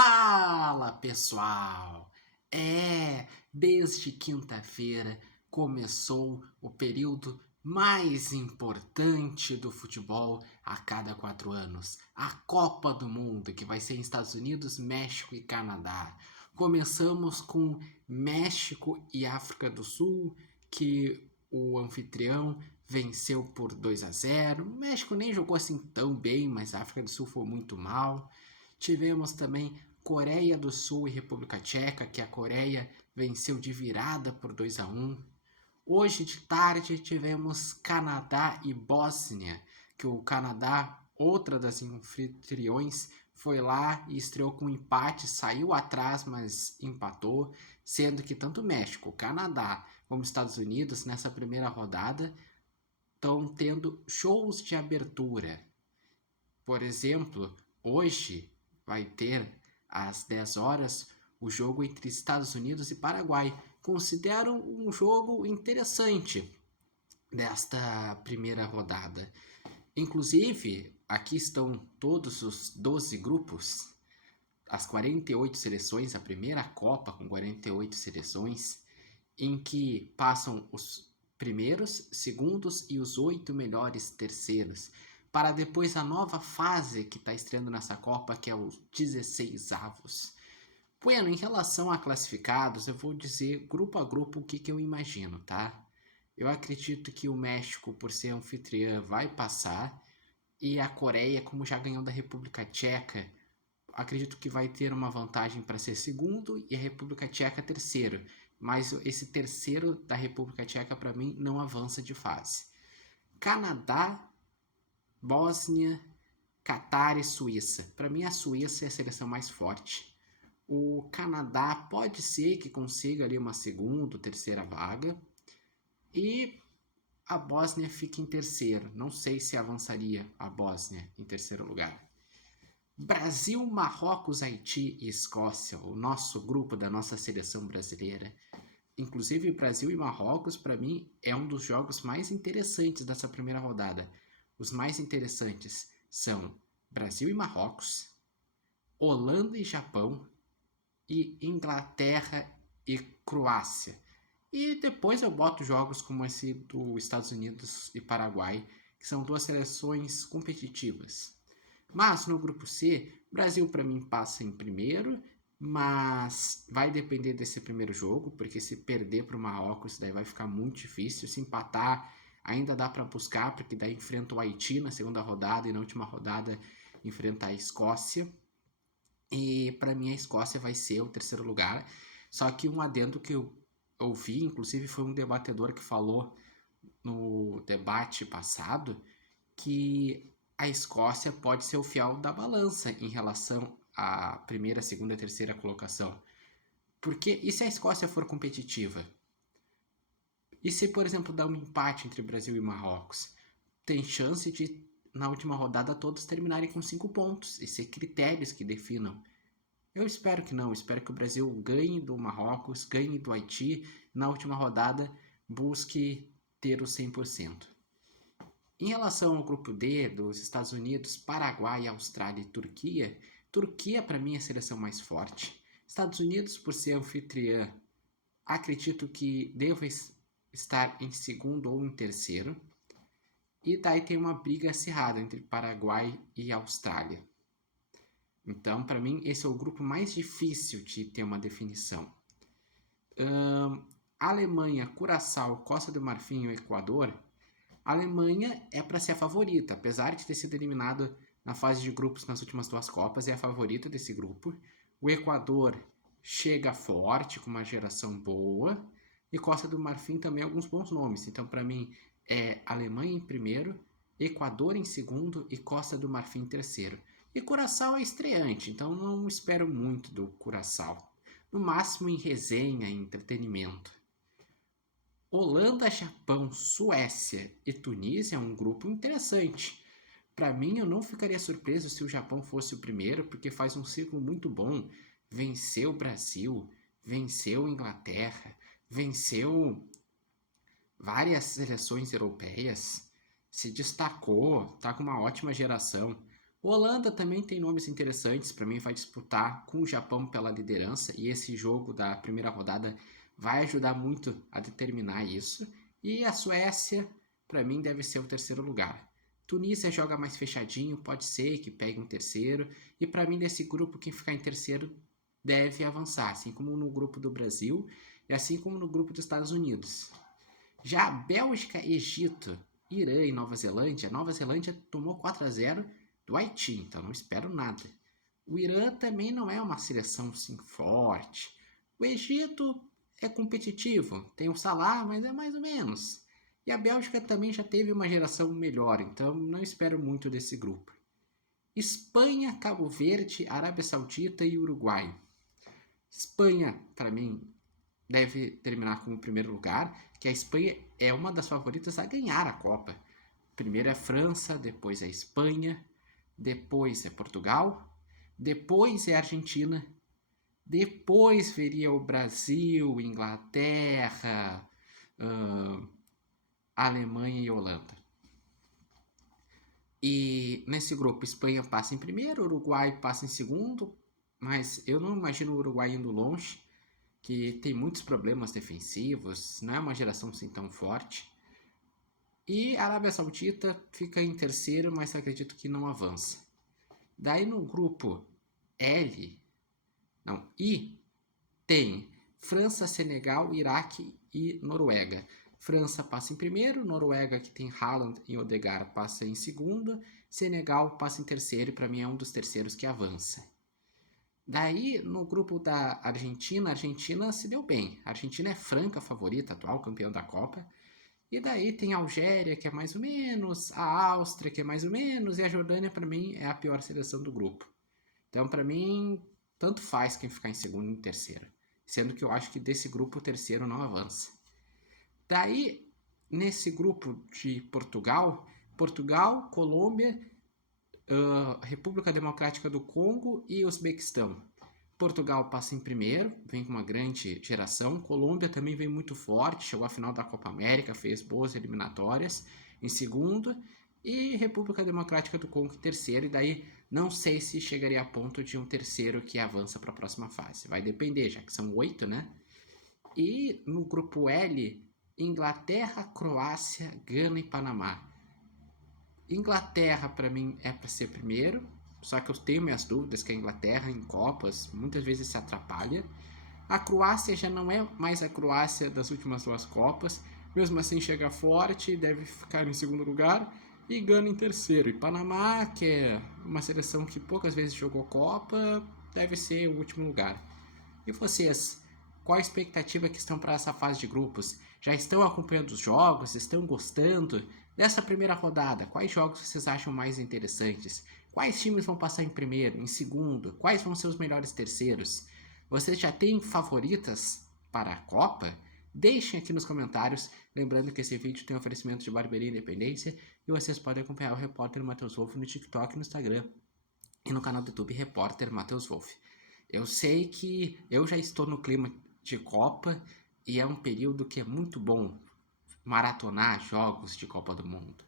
Fala, pessoal! Desde quinta-feira começou o período mais importante do futebol a cada 4 anos, a Copa do Mundo, que vai ser em Estados Unidos, México e Canadá. Começamos com México e África do Sul, que o anfitrião venceu por 2-0. O México nem jogou assim tão bem, mas a África do Sul foi muito mal. Tivemos também Coreia do Sul e República Tcheca, que a Coreia venceu de virada por 2-1. Hoje de tarde tivemos Canadá e Bósnia, que o Canadá, outra das anfitriões, foi lá e estreou com um empate, saiu atrás, mas empatou, sendo que tanto México, Canadá como Estados Unidos nessa primeira rodada estão tendo shows de abertura. Por exemplo, hoje vai ter às 10 horas o jogo entre Estados Unidos e Paraguai. Considero um jogo interessante desta primeira rodada. Inclusive, aqui estão todos os 12 grupos, as 48 seleções, a primeira Copa com 48 seleções, em que passam os primeiros, segundos e os 8 melhores terceiros, para depois a nova fase que está estreando nessa Copa, que é os 16avos. Bueno, em relação a classificados, eu vou dizer grupo a grupo o que eu imagino, tá? Eu acredito que o México, por ser anfitriã, vai passar, e a Coreia, como já ganhou da República Tcheca, acredito que vai ter uma vantagem para ser segundo e a República Tcheca terceiro. Mas esse terceiro da República Tcheca, para mim, não avança de fase. Canadá, Bósnia, Catar e Suíça. Para mim, a Suíça é a seleção mais forte. O Canadá pode ser que consiga ali uma segunda ou terceira vaga. E a Bósnia fica em terceiro. Não sei se avançaria a Bósnia em terceiro lugar. Brasil, Marrocos, Haiti e Escócia, o nosso grupo da nossa seleção brasileira. Inclusive, Brasil e Marrocos, para mim, é um dos jogos mais interessantes dessa primeira rodada. Os mais interessantes são Brasil e Marrocos, Holanda e Japão e Inglaterra e Croácia. E depois eu boto jogos como esse do Estados Unidos e Paraguai, que são duas seleções competitivas. Mas no grupo C, Brasil para mim passa em primeiro, mas vai depender desse primeiro jogo, porque se perder para o Marrocos, daí vai ficar muito difícil. Se empatar, ainda dá para buscar, porque daí enfrenta o Haiti na segunda rodada e na última rodada enfrenta a Escócia. E para mim a Escócia vai ser o terceiro lugar. Só que um adendo que eu ouvi, inclusive foi um debatedor que falou no debate passado, que a Escócia pode ser o fiel da balança em relação à primeira, segunda e terceira colocação. Porque e se a Escócia for competitiva? E se, por exemplo, dar um empate entre Brasil e Marrocos? Tem chance de, na última rodada, todos terminarem com 5 pontos e ser critérios que definam. Eu espero que não, espero que o Brasil ganhe do Marrocos, ganhe do Haiti, na última rodada busque ter o 100%. Em relação ao grupo D, dos Estados Unidos, Paraguai, Austrália e Turquia, Turquia para mim é a seleção mais forte. Estados Unidos, por ser anfitriã, acredito que deva estar em segundo ou em terceiro. E daí tem uma briga acirrada entre Paraguai e Austrália. Então, para mim, esse é o grupo mais difícil de ter uma definição. Alemanha, Curaçao, Costa do Marfim e Equador. A Alemanha é para ser a favorita, apesar de ter sido eliminado na fase de grupos nas últimas duas Copas, é a favorita desse grupo. O Equador chega forte, com uma geração boa, e Costa do Marfim também alguns bons nomes. Então, para mim, é Alemanha em primeiro, Equador em segundo e Costa do Marfim em terceiro. E Curaçao é estreante, então não espero muito do Curaçao. No máximo em resenha e entretenimento. Holanda, Japão, Suécia e Tunísia é um grupo interessante. Para mim, eu não ficaria surpreso se o Japão fosse o primeiro, porque faz um ciclo muito bom. Venceu o Brasil, venceu a Inglaterra, venceu várias seleções europeias, se destacou, está com uma ótima geração. Holanda também tem nomes interessantes, para mim vai disputar com o Japão pela liderança e esse jogo da primeira rodada vai ajudar muito a determinar isso. E a Suécia, para mim, deve ser o terceiro lugar. Tunísia joga mais fechadinho, pode ser que pegue um terceiro. E para mim, desse grupo, quem ficar em terceiro deve avançar, assim como no grupo do Brasil e assim como no grupo dos Estados Unidos. Já Bélgica, Egito, Irã e Nova Zelândia tomou 4-0 do Haiti, então não espero nada. O Irã também não é uma seleção assim forte. O Egito é competitivo, tem o Salah, mas é mais ou menos. E a Bélgica também já teve uma geração melhor, então não espero muito desse grupo. Espanha, Cabo Verde, Arábia Saudita e Uruguai. Espanha, para mim, deve terminar como primeiro lugar, que a Espanha é uma das favoritas a ganhar a Copa. Primeiro é a França, depois é a Espanha, depois é Portugal, depois é a Argentina, depois viria o Brasil, Inglaterra, Alemanha e Holanda. E nesse grupo, Espanha passa em primeiro, Uruguai passa em segundo, mas eu não imagino o Uruguai indo longe, que tem muitos problemas defensivos, não é uma geração assim tão forte. E a Arábia Saudita fica em terceiro, mas acredito que não avança. Daí no grupo I, tem França, Senegal, Iraque e Noruega. França passa em primeiro, Noruega, que tem Haaland e Odegaard, passa em segundo, Senegal passa em terceiro e para mim é um dos terceiros que avança. Daí, no grupo da Argentina, a Argentina se deu bem. A Argentina é franca favorita, atual campeão da Copa. E daí tem a Algéria, que é mais ou menos, a Áustria, que é mais ou menos, e a Jordânia, para mim, é a pior seleção do grupo. Então, para mim, tanto faz quem ficar em segundo e em terceiro. Sendo que eu acho que desse grupo o terceiro não avança. Daí, nesse grupo de Portugal, Colômbia, República Democrática do Congo e Uzbequistão. Portugal passa em primeiro, vem com uma grande geração. Colômbia também vem muito forte, chegou à final da Copa América, fez boas eliminatórias em segundo. E República Democrática do Congo em terceiro, e daí não sei se chegaria a ponto de um terceiro que avança para a próxima fase. Vai depender, já que são 8, né? E no grupo L, Inglaterra, Croácia, Gana e Panamá. Inglaterra, para mim, é para ser primeiro, só que eu tenho minhas dúvidas que a Inglaterra em Copas muitas vezes se atrapalha. A Croácia já não é mais a Croácia das últimas 2 Copas, mesmo assim chega forte, deve ficar em segundo lugar e Gana em terceiro. E Panamá, que é uma seleção que poucas vezes jogou Copa, deve ser o último lugar. E vocês, qual a expectativa que estão para essa fase de grupos? Já estão acompanhando os jogos? Estão gostando dessa primeira rodada? Quais jogos vocês acham mais interessantes? Quais times vão passar em primeiro, em segundo? Quais vão ser os melhores terceiros? Vocês já têm favoritas para a Copa? Deixem aqui nos comentários. Lembrando que esse vídeo tem oferecimento de Barbearia Independência e vocês podem acompanhar o repórter Matheus Wolff no TikTok, no Instagram e no canal do YouTube Repórter Matheus Wolff. Eu sei que eu já estou no clima de Copa e é um período que é muito bom maratonar jogos de Copa do Mundo.